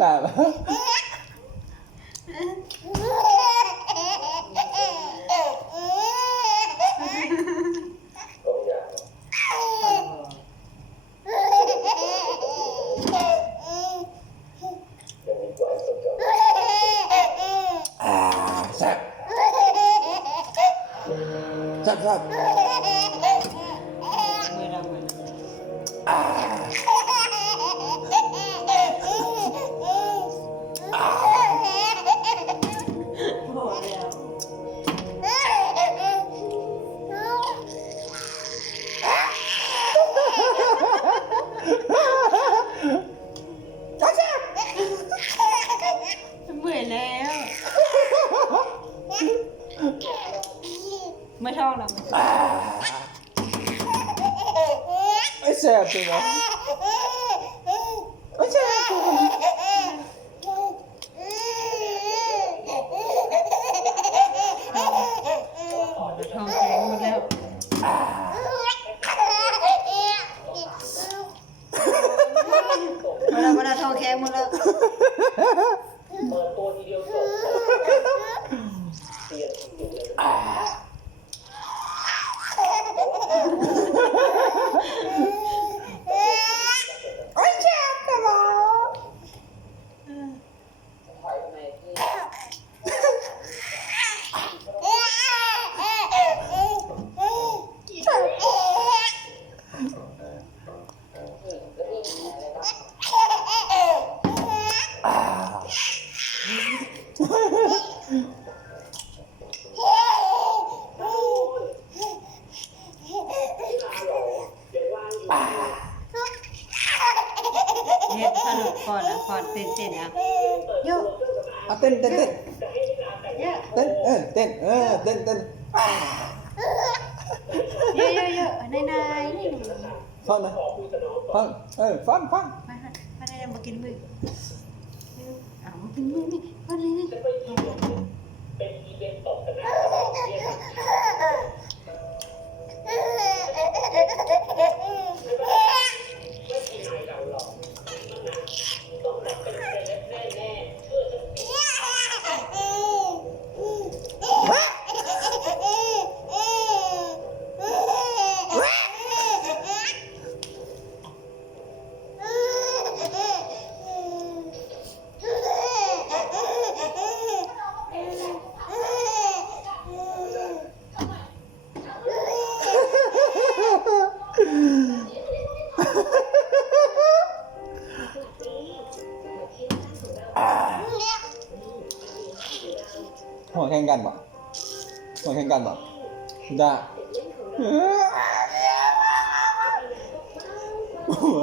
จับจับเมื่อยแล้วไม่ท้องหรอกไม่แซ่บจังวะไม่แซ่บจังวะท้องแข็งหมดแล้วมาแล้วท้องแข็งหมดแล้วเปิดตัวทีเดียวจบเปลี่ยนอยู่เลยไม่แซ่บจังวะถอยไปที่เนี่ยสนุกก่อนนะก่อนเต้นนะโยก เอาเต้นเต้นเต้น เยอะ เต้นเต้นเต้นเต้น เยอะเยอะนายนี่หนู ฟังนะฟังฟังมาได้มากินมือมากินมือนี่มาเลยนี่ เป็นอีเวนต์ตบกันนะไม่มีนายเราหรอกต้องแบบเป็นเซเลบแน่ๆเชื่อฉันสิหัวแข่งกันปะหัวแข่งกันปะได้หัว